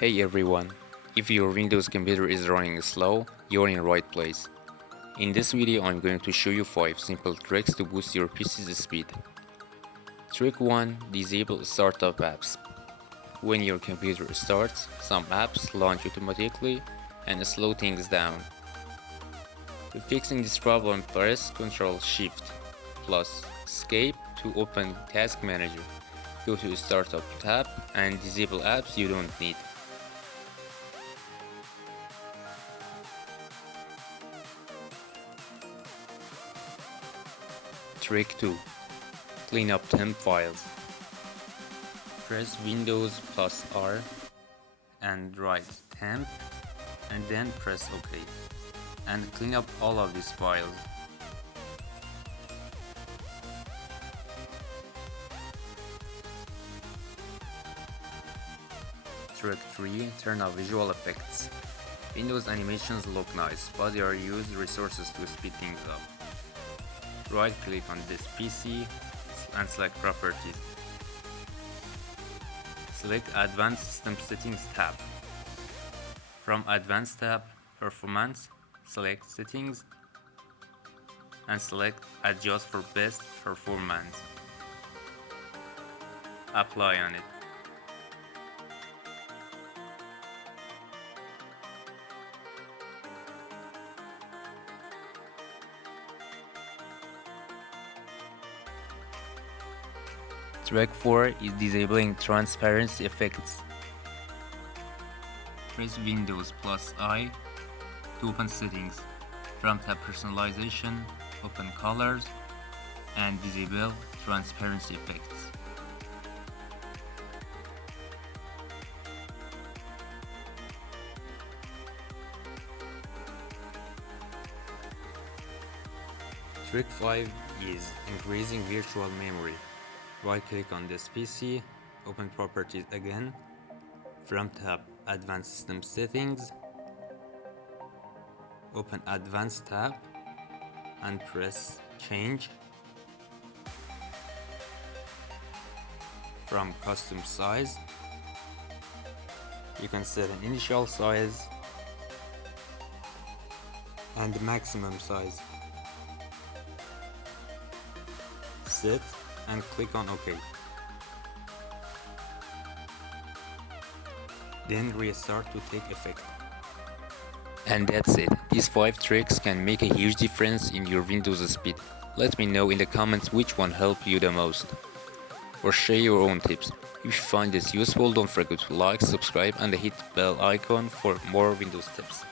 Hey everyone, if your Windows computer is running slow, you're in the right place. In this video I'm going to show you 5 simple tricks to boost your PC's speed. Trick 1. Disable startup apps. When your computer starts, some apps launch automatically and slow things down. To fixing this problem, press Ctrl Shift plus Escape to open Task Manager. Go to Startup tab and disable apps you don't need. Trick 2. Clean up temp files. Press Windows plus R and write temp and then press OK and clean up all of these files. Trick 3. Turn off visual effects. Windows animations look nice, but they are used resources to speed things up. Right click on this PC and select Properties. Select Advanced System Settings tab. From Advanced tab, Performance, select Settings and select Adjust for best performance. Apply on it. Trick 4 is disabling transparency effects. Press Windows plus I to open settings. From tab Personalization, open Colors and disable transparency effects. Trick 5 is increasing virtual memory. Right click on this PC, open Properties again, from tab Advanced System Settings, open Advanced tab and press Change. From Custom Size, you can set an initial size and maximum size. Set and click on OK. Then restart to take effect. And that's it. These 5 tricks can make a huge difference in your Windows speed. Let me know in the comments which one helped you the most. Or share your own tips. If you find this useful, don't forget to like, subscribe and hit the bell icon for more Windows tips.